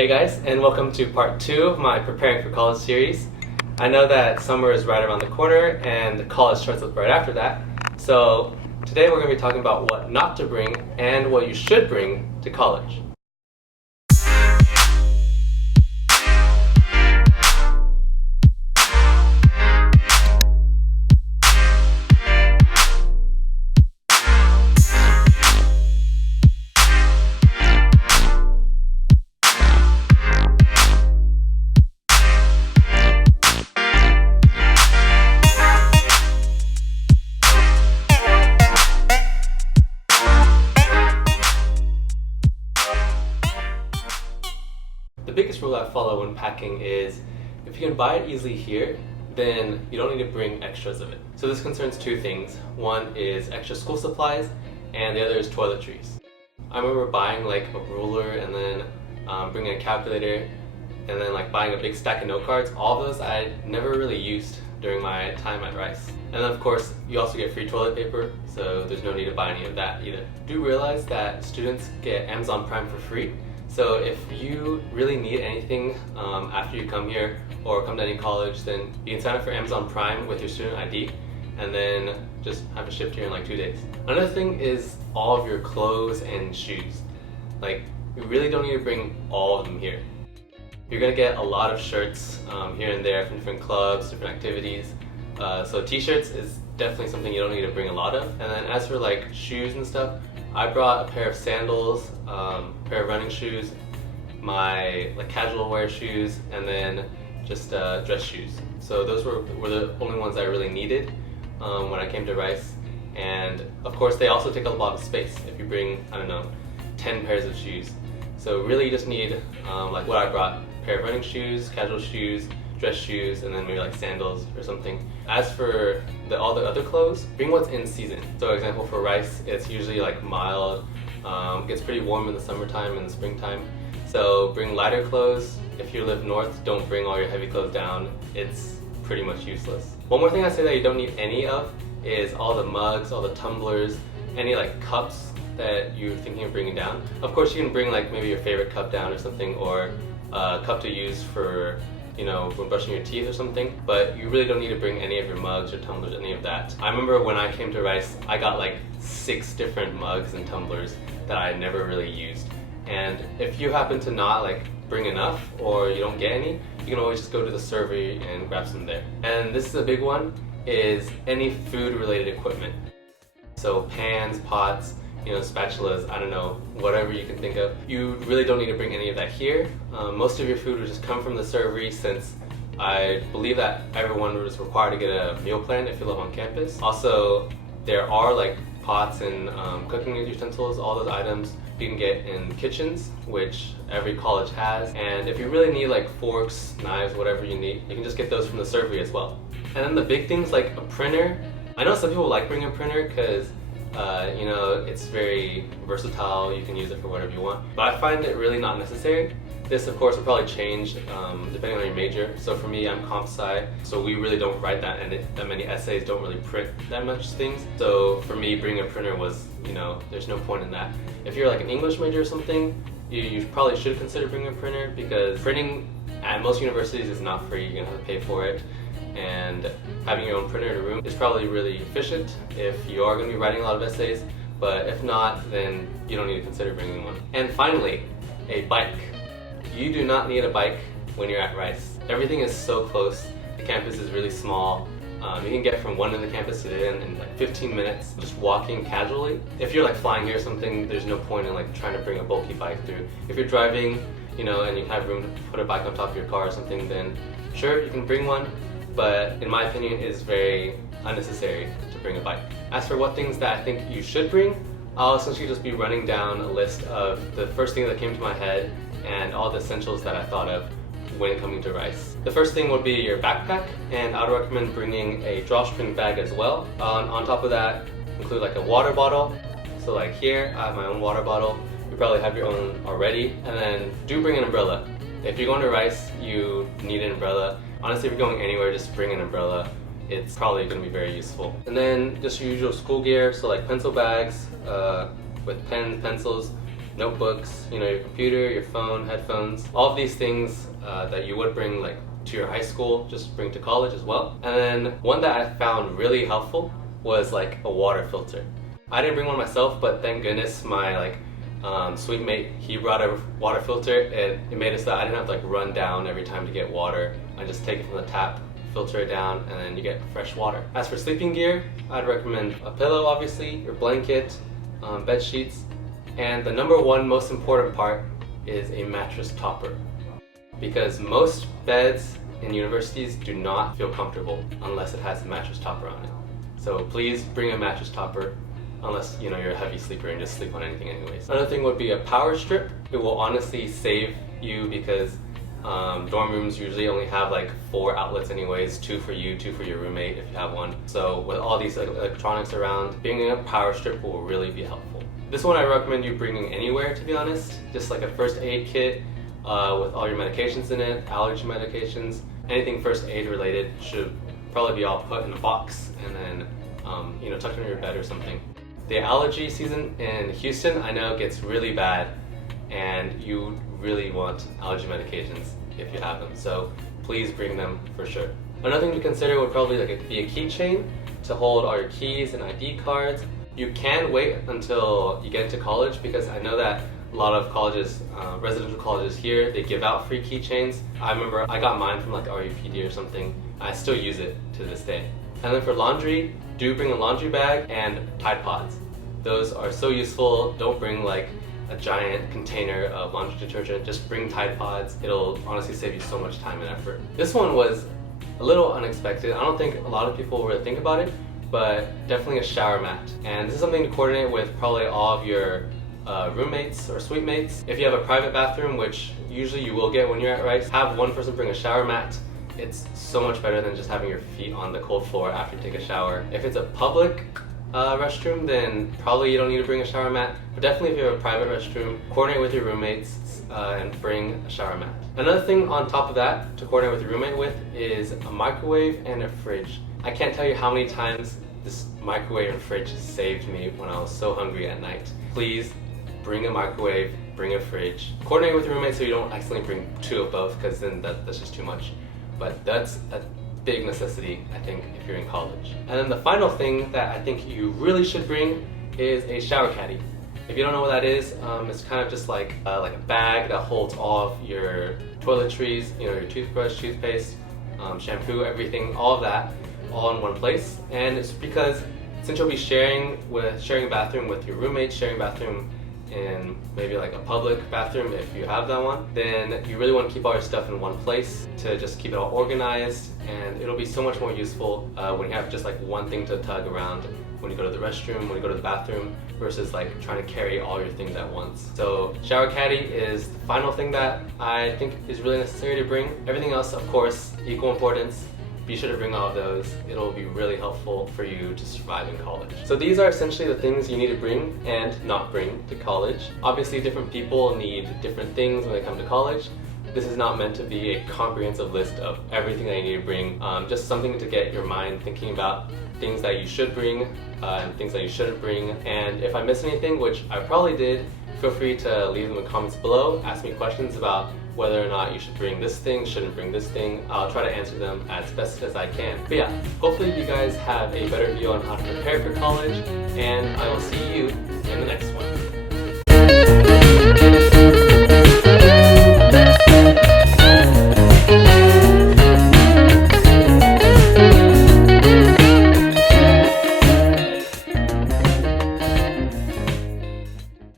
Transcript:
Hey guys, and welcome to part 2 of my Preparing for College series. I know that summer is right around the corner and college starts up right after that. So today we're going to be talking about what not to bring and what you should bring to college. The biggest rule I follow when packing is if you can buy it easily here, then you don't need to bring extras of it. So this concerns two things. One is extra school supplies, and the other is toiletries. I remember buying like a ruler and then bringing a calculator and then like buying a big stack of note cards. All those I never really used during my time at Rice. And then of course, you also get free toilet paper, so there's no need to buy any of that either. Do realize that students get Amazon Prime for free. So if you really need anything after you come here or come to any college, then you can sign up for Amazon Prime with your student ID and then just have it shipped here in like 2 days. Another thing is all of your clothes and shoes. Like, you really don't need to bring all of them here. You're gonna get a lot of shirts here and there from different clubs, different activities. So t-shirts is definitely something you don't need to bring a lot of. And then as for like shoes and stuff, I brought a pair of sandals, a pair of running shoes, my like casual wear shoes, and then just dress shoes. So those were the only ones I really needed when I came to Rice. And of course they also take a lot of space if you bring, I don't know, 10 pairs of shoes. So really you just need like what I brought, a pair of running shoes, casual shoes, dress shoes, and then maybe like sandals or something. As for all the other clothes, bring what's in season. So for example, for Rice, it's usually like mild. It gets pretty warm in the summertime and the springtime. So bring lighter clothes. If you live north, don't bring all your heavy clothes down. It's pretty much useless. One more thing I say that you don't need any of is all the mugs, all the tumblers, any like cups that you're thinking of bringing down. Of course you can bring like maybe your favorite cup down or something, or a cup to use for, you know, when brushing your teeth or something, but you really don't need to bring any of your mugs or tumblers, any of that. I remember when I came to Rice, I got like 6 different mugs and tumblers that I never really used. And if you happen to not like bring enough or you don't get any, you can always just go to the server and grab some there. And this is a big one, is any food related equipment. So pans, pots, you know, spatulas, I don't know, whatever you can think of. You really don't need to bring any of that here. Most of your food will just come from the servery, since I believe that everyone is required to get a meal plan if you live on campus. Also, there are like pots and cooking utensils, all those items you can get in kitchens, which every college has. And if you really need like forks, knives, whatever you need, you can just get those from the servery as well. And then the big things like a printer. I know some people like bringing a printer because you know, it's very versatile, you can use it for whatever you want. But I find it really not necessary. This of course will probably change depending on your major. So for me, I'm comp sci, so we really don't write that many essays, don't really print that much things. So for me, bringing a printer was, you know, there's no point in that. If you're like an English major or something, you probably should consider bringing a printer, because printing at most universities is not free, you're gonna have to pay for it. And having your own printer in a room is probably really efficient if you are going to be writing a lot of essays, but if not, then you don't need to consider bringing one. And finally, a bike. You do not need a bike when you're at Rice. Everything is so close, the campus is really small. You can get from one end of the campus to the end in like 15 minutes, just walking casually. If you're like flying here or something, there's no point in like trying to bring a bulky bike through. If you're driving, you know, and you have room to put a bike on top of your car or something, then sure, you can bring one. But in my opinion, it is very unnecessary to bring a bike. As for what things that I think you should bring, I'll essentially just be running down a list of the first thing that came to my head and all the essentials that I thought of when coming to Rice. The first thing would be your backpack, and I would recommend bringing a drawstring bag as well. On top of that, include like a water bottle. So like here, I have my own water bottle. You probably have your own already. And then do bring an umbrella. If you're going to Rice, you need an umbrella. Honestly, if you're going anywhere, just bring an umbrella. It's probably going to be very useful. And then just your usual school gear, so like pencil bags with pens, pencils, notebooks, your computer, your phone, headphones, all of these things that you would bring like to your high school, just bring to college as well. And then one that I found really helpful was like a water filter. I didn't bring one myself, but thank goodness my suite mate, he brought a water filter, and it made it so that I didn't have to run down every time to get water. I just take it from the tap, filter it down, and then you get fresh water. As for sleeping gear, I'd recommend a pillow, obviously, your blanket, bed sheets, and the number one most important part is a mattress topper. Because most beds in universities do not feel comfortable unless it has a mattress topper on it. So please bring a mattress topper, unless you're a heavy sleeper and just sleep on anything anyways. Another thing would be a power strip. It will honestly save you because dorm rooms usually only have 4 outlets anyways, 2 for you, 2 for your roommate if you have one. So with all these electronics around, bringing a power strip will really be helpful. This one I recommend you bringing anywhere, to be honest. Just like a first aid kit with all your medications in it, allergy medications, anything first aid related should probably be all put in a box and then tucked under your bed or something. The allergy season in Houston, I know, gets really bad, and you really want allergy medications if you have them, so please bring them for sure. Another thing to consider would probably be a keychain to hold all your keys and ID cards. You can wait until you get into college, because I know that a lot of colleges, residential colleges here, they give out free keychains. I remember I got mine from RUPD or something. I still use it to this day. And then for laundry, do bring a laundry bag and Tide Pods. Those are so useful. Don't bring a giant container of laundry detergent. Just bring Tide Pods. It'll honestly save you so much time and effort. This one was a little unexpected. I don't think a lot of people really think about it, but definitely a shower mat. And this is something to coordinate with probably all of your roommates or suite mates. If you have a private bathroom, which usually you will get when you're at Rice, have one person bring a shower mat. It's so much better than just having your feet on the cold floor after you take a shower. If it's a public restroom, then probably you don't need to bring a shower mat. But definitely if you have a private restroom, coordinate with your roommates and bring a shower mat. Another thing on top of that to coordinate with your roommate with is a microwave and a fridge. I can't tell you how many times this microwave and fridge saved me when I was so hungry at night. Please bring a microwave, bring a fridge. Coordinate with your roommate so you don't accidentally bring 2 of both, because then that's just too much. But that's a big necessity, I think, if you're in college. And then the final thing that I think you really should bring is a shower caddy. If you don't know what that is, it's kind of just like a bag that holds all of your toiletries, your toothbrush, toothpaste, shampoo, everything, all of that, all in one place. And it's because since you'll be sharing a bathroom with your roommates, sharing a bathroom in maybe a public bathroom if you have that one, then you really want to keep all your stuff in one place to just keep it all organized, and it'll be so much more useful when you have just one thing to tug around when you go to the restroom, when you go to the bathroom, versus trying to carry all your things at once. So shower caddy is the final thing that I think is really necessary to bring. Everything else, of course, equal importance. Be sure to bring all of those. It'll be really helpful for you to survive in college. So these are essentially the things you need to bring and not bring to college. Obviously, different people need different things when they come to college. This is not meant to be a comprehensive list of everything that you need to bring, just something to get your mind thinking about things that you should bring and things that you shouldn't bring. And if I missed anything, which I probably did, feel free to leave them in the comments below. Ask me questions about whether or not you should bring this thing, shouldn't bring this thing. I'll try to answer them as best as I can. But yeah, hopefully you guys have a better view on how to prepare for college, and I will see you in the next one.